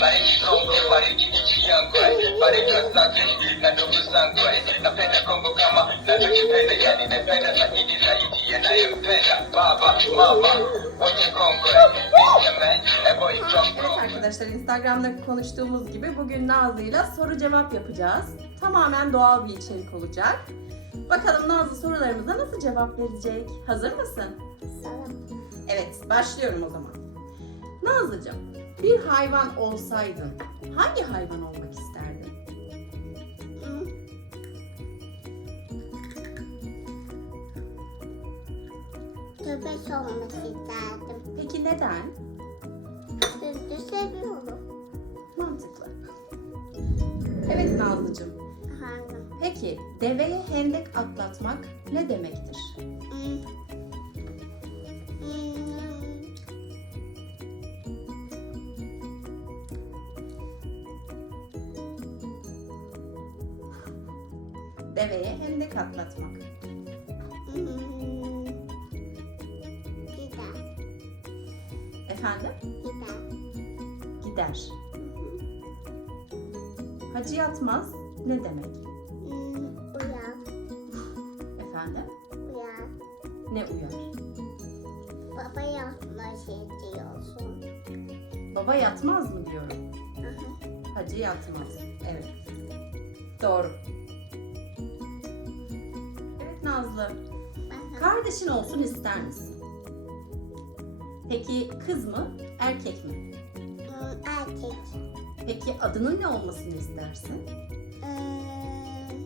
Bariki Kongo, bariki nchi yangu, bariki wasafi na ndugu zangu. Napenda Kongo kama navyokipenda, yani napenda zaidi zaidi yanayopenda baba mama wote Kongo. Benjamin, a boy from Evet Congo. arkadaşlar Instagram'da konuştuğumuz gibi bugün Nazlı'yla soru cevap yapacağız. Tamamen doğal bir içerik olacak. Bakalım Nazlı sorularımıza nasıl cevap verecek? Hazır mısın? Evet, başlıyorum o zaman. Nazlıcığım, bir hayvan olsaydın hangi hayvan olmak isterdin? Köpek olmak isterdim. Peki neden? Sütü seviyorum. Mantıklı. Evet Nazlıcığım, peki deveye hendek atlatmak ne demektir? Hmm. Deveye hendek atlatmak. Hmm. Gider. Efendim? Gider. Gider. Hacı yatmaz ne demek? Hmm. Uyan. Efendim? Uyan. Ne uyar? Baba yapma şey diyorsun. Baba yatmaz mı diyorum. Hı hı. Hacı yatmaz. Evet. Doğru. Nazlı. Kardeşin olsun ister misin? Peki kız mı, erkek mi? Hmm, Erkek. Peki adının ne olmasını istersin? Hmm.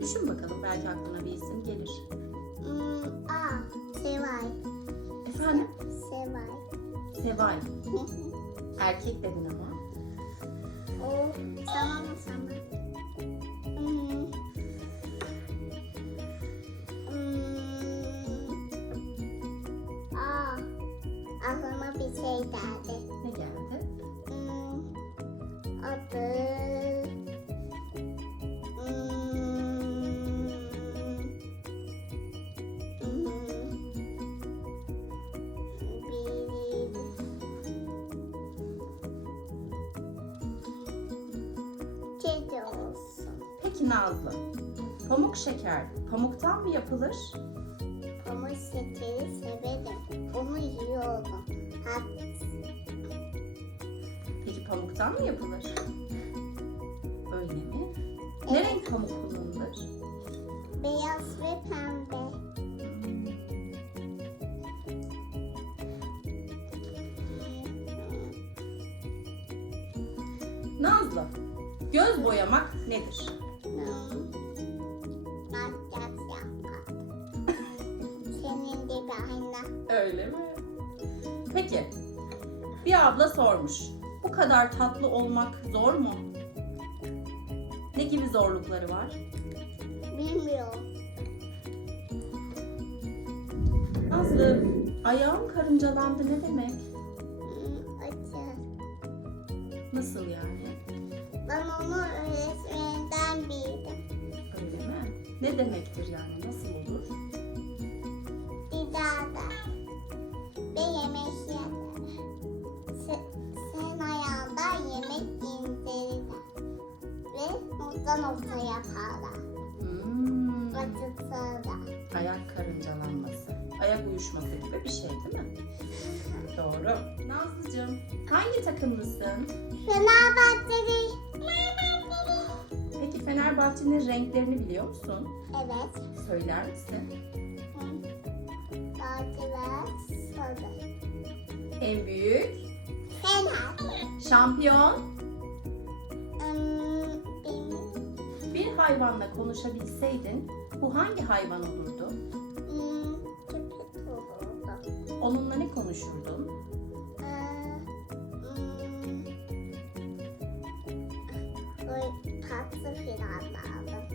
Düşün bakalım belki aklına bir isim gelir. Hmm. Aa. Sevay. Efendim? Sevay. Sevay. Erkek dedin ama. O tamam Nazlı. Pamuk şeker pamuktan mı yapılır? Pamuk şekeri severim. Onu yiyorum. Peki pamuktan mı yapılır? Öyle mi? Ne Evet. renk pamuk kullanılır? beyaz ve pembe. Nazlı. Göz boyamak nedir? Öyle mi? Peki. Bir abla sormuş. Bu kadar tatlı olmak zor mu? Ne gibi zorlukları var? Bilmiyorum. Nazlı, ayağım karıncalandı ne demek? Hmm, acı. Nasıl yani? Ben onu öğretmeninden bildim. Öyle mi? Ne demektir yani? Nasıl olur? İdare. Ve yemek yer. Se, sen ayağında yemek indirirler. Ve mutlu nokta yaparlar. Hmm, Acıtırlar. ayak karıncalanması. Ayak uyuşması gibi bir şey değil mi? Doğru. Nazlıcığım, hangi takımlısın? Fenerbahçeli. Peki Fenerbahçe'nin renklerini biliyor musun? Evet. Söyler misin? En büyük Fener. şampiyon Hmm, bir hayvanla konuşabilseydin bu hangi hayvan olurdu? Hmm, köpek olurdu. Onunla ne konuşurdun? Ee, hmm, tatlı filanlardı.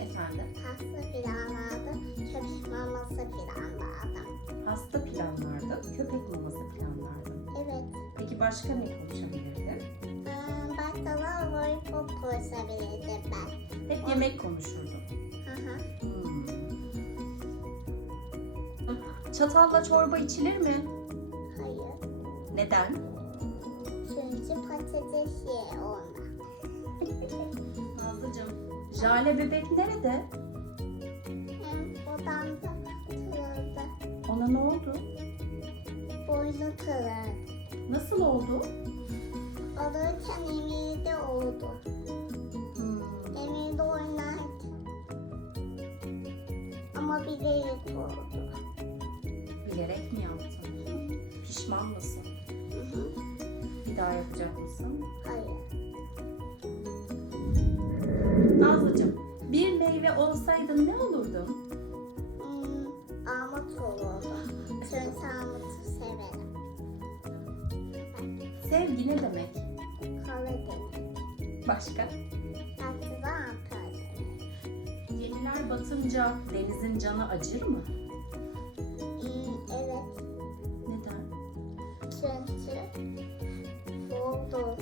Efendim, Tatlı filanlardı. Köpek maması filanlardı. Hasta planlardın, köpek maması planlardın. Evet. Peki başka ne konuşabilirdin? Ee, baklava lollipop konuşabilirdim ben. yemek konuşurdun. Hı hı. Hmm. Çatalla çorba içilir mi? Hayır. Neden? Çünkü patates ye ona. Nazlıcığım, Jale bebek nerede? Odamda kırıldı. Ona ne oldu? Boynu kırıldı. Nasıl oldu? Alırken emirde oldu. Hmm. Emirde oynarken. Ama bilerek oldu. Bilerek mi yaptın? Pişman mısın? Hı hı. Bir daha yapacak mısın? Hayır. Nazlıcığım, bir meyve olsaydın ne olurdun? Sevgi ne demek? Karadeniz. Başka? Hatta da Ankara demek. Gemiler batınca denizin canı acır mı? Evet. Neden? Çünkü boğuldu.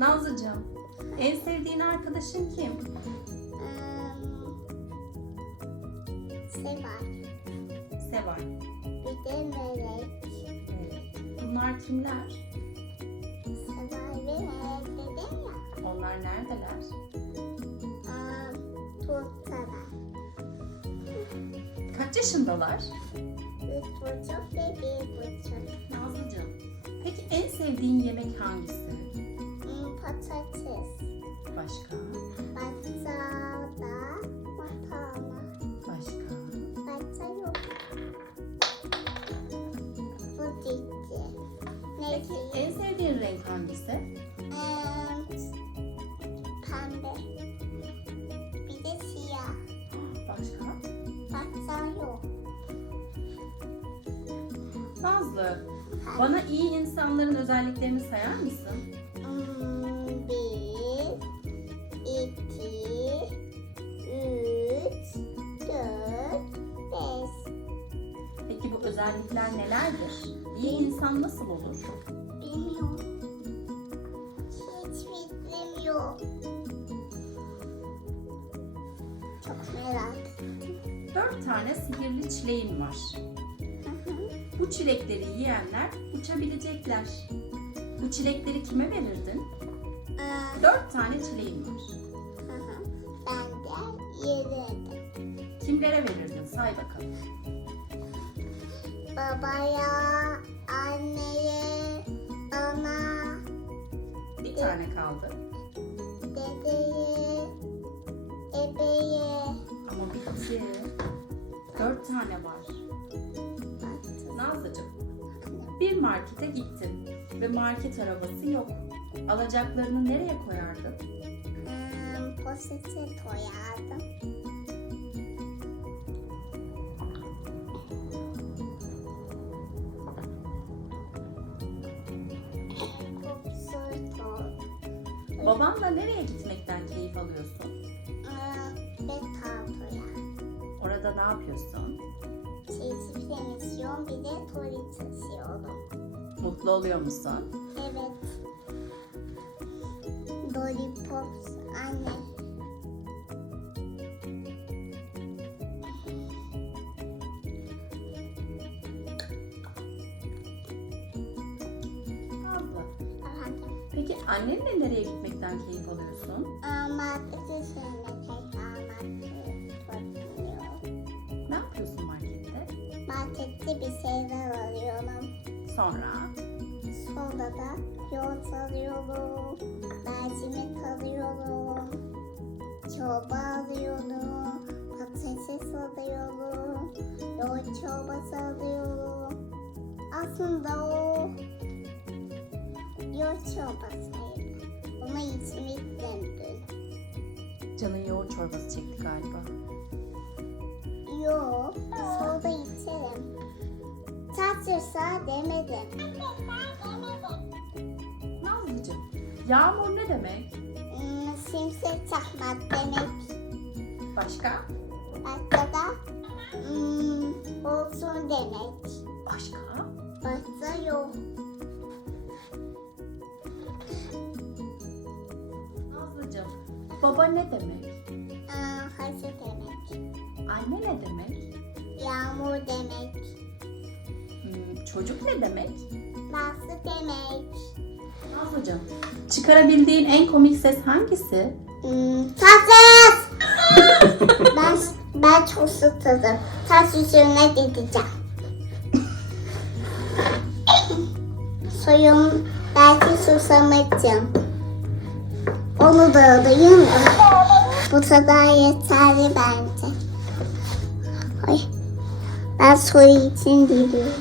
Nazlıcığım, en sevdiğin arkadaşın kim? Hmm, Seval. Seval. Bir de melek. Bunlar kimler? Seval ve melek dedim ya. Onlar neredeler? Turtalar. Kaç yaşındalar? Üç buçuk ve bir buçuk. Nazlıcığım, peki en sevdiğin yemek hangisi? Patates. Başka? Baksada makarna. Başka? Baksa yok. Bu gitti. Peki Neyse. en sevdiğin renk hangisi? Em, pembe. Bir de siyah. Başka? Baksa yok. Nazlı, bana iyi insanların özelliklerini sayar mısın? Özellikler nelerdir? İyi insan nasıl olur? Bilmiyorum. Hiç yok. Çok merak. Dört tane sihirli çileğin var. Bu çilekleri yiyenler uçabilecekler. Bu çilekleri kime verirdin? Aa, Dört tane çileğin var. Ben de yedim. Kimlere verirdin? Say bakalım. Babaya, anneye, bana, Bir tane kaldı. dedeye, ebeye. Ama bitti. Dört tane var. Nazlıcığım, bir markete gittin ve market arabası yok. Alacaklarını nereye koyardın? Hmm, poşete koyardım. Babanla nereye gitmekten keyif alıyorsun? Hmm, ve tatlıya. Orada ne yapıyorsun? Çeşit emisyon bir de tuvalet taşıyorum. Mutlu oluyor musun? Evet. Lollipops anne. Nazlı. Efendim. Peki annenle nereye gitmekten keyif alıyorsun? Şeyine tekrar markete topluyorum. Ne yapıyorsun markette? Markette bir şeyler alıyorum. Sonra Sonra da yoğurt alıyorum. Mercimek alıyorum. Çorba alıyorum. Patates alıyorum. Yoğurt çorbası alıyorum. Aslında o yoğurt çorbasıydı. İçmiştim dün. canın yoğurt çorbası çekti galiba. Yok, soda içerim. Tatırsa demedim. Nazlıcığım, yağmur ne demek? Hmm, simsek çakmak demek. Başka? Başka da hmm, olsun demek. Başka? Başka yok. Baba ne demek? Aa, hası demek. Anne ne demek? Yağmur demek. Hmm, çocuk ne demek? Nasıl demek. Nazlıcığım, çıkarabildiğin en komik ses hangisi? Hmm, tatsız. ben, ben çok sıkıldım. Taş üzerine gideceğim. Suyum belki susamışım. Onu da alayım? Bu kadar yeterli bence. Ay, ben suyu için gidiyorum.